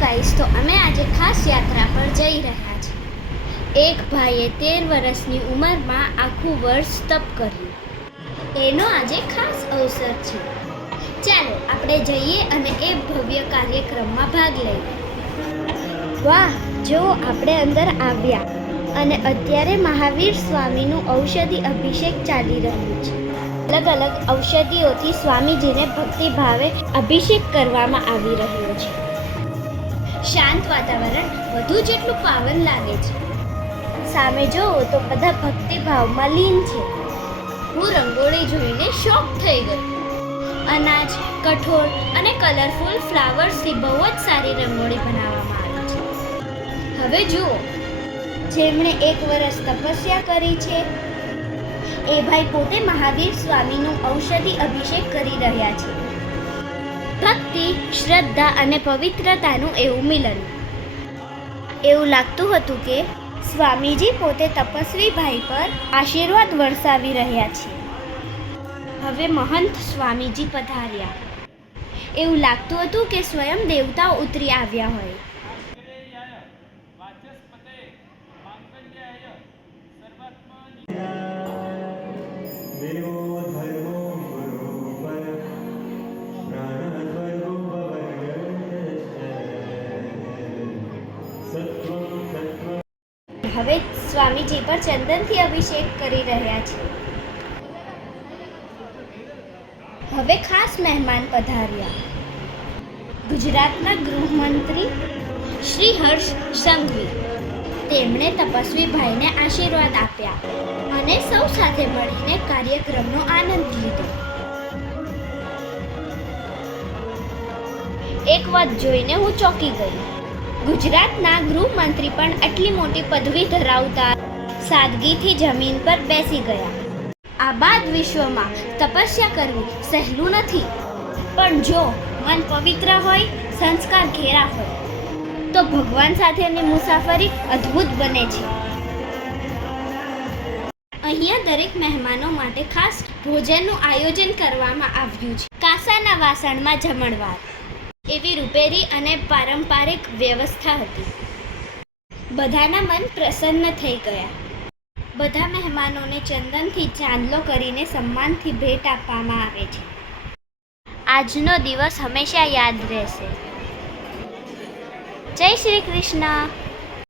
Guys, તો અમે આજે ખાસ યાત્રા પર જઈ રહ્યા છીએ। એક ભાઈએ 13 વર્ષની ઉંમરમાં આખું વર્ષ તપ કર્યું, એનો આજે ખાસ અવસર છે। ચાલો આપણે જઈએ અને એ ભવ્ય કાર્યક્રમમાં ભાગ લઈએ। વાહ, જો આપણે અંદર આવ્યા અને અત્યારે મહાવીર સ્વામીનું ઔષધિ અભિષેક ચાલી રહ્યું છે। અલગ અલગ ઔષધિઓથી સ્વામીજીને ભક્તિભાવે અભિષેક કરવામાં આવી રહ્યો છે। શાંત વાતાવરણ વધુ જેટલું પાવન લાગે છે। સામે જોવો તો બધા ભક્તિભાવમાં લીન છે। હું રંગોળી જોઈને શોક થઈ ગઈ। અનાજ, કઠોળ અને કલરફુલ ફ્લાવર્સથી બહુ જ સારી રંગોળી બનાવવામાં આવી છે। હવે જુઓ, જેમણે 1 વર્ષ તપસ્યા કરી છે એ ભાઈ પોતે મહાવીર સ્વામીનું ઔષધિ અભિષેક કરી રહ્યા છે। ભક્તિ, શ્રદ્ધા અને પવિત્રતાનું એવું મિલન। એવું લાગતું હતું કે સ્વામીજી પોતે તપસ્વી ભાઈ પર આશીર્વાદ વરસાવી રહ્યા છે। હવે મહંત સ્વામીજી પધાર્યા। એવું લાગતું હતું કે સ્વયં દેવતાઓ ઉતરી આવ્યા હોય। હવે સ્વામીજી પર ચંદનથી અભિષેક કરી રહ્યા છે। હવે ખાસ મહેમાન પધાર્યા। ગુજરાતના ગૃહમંત્રી શ્રી હર્ષ સંઘવી, તેમણે તપસ્વી ભાઈને આશીર્વાદ આપ્યા અને સૌ સાથે મળીને કાર્યક્રમનો આનંદ લીધો। એક વાત જોઈને હું ચોંકી ગઈ। ગુજરાતના ગૃહમંત્રી પણ આટલી મોટી પદવી ધરાવતા સાદગીથી જમીન પર બેસી ગયા। આબાદ વિશ્વમાં તપસ્યા કરવી સહેલું નથી, પણ જો મન પવિત્ર હોય, સંસ્કાર ઘેરા હોય તો ભગવાન સાથેની મુસાફરી અદ્ભુત બને છે। અહીંયા દરેક મહેમાનો માટે ખાસ ભોજનનું આયોજન કરવામાં આવ્યું છે। કાંસાના વાસણમાં જમણવાર, એવી રૂપેરી અને પારંપરિક વ્યવસ્થા હતી। બધાના મન પ્રસન્ન થઈ ગયા। બધા મહેમાનોને ચંદનથી ચાંદલો કરીને સન્માનથી ભેટ આપવામાં આવે છે। આજનો દિવસ હંમેશા યાદ રહેશે। જય શ્રી કૃષ્ણ।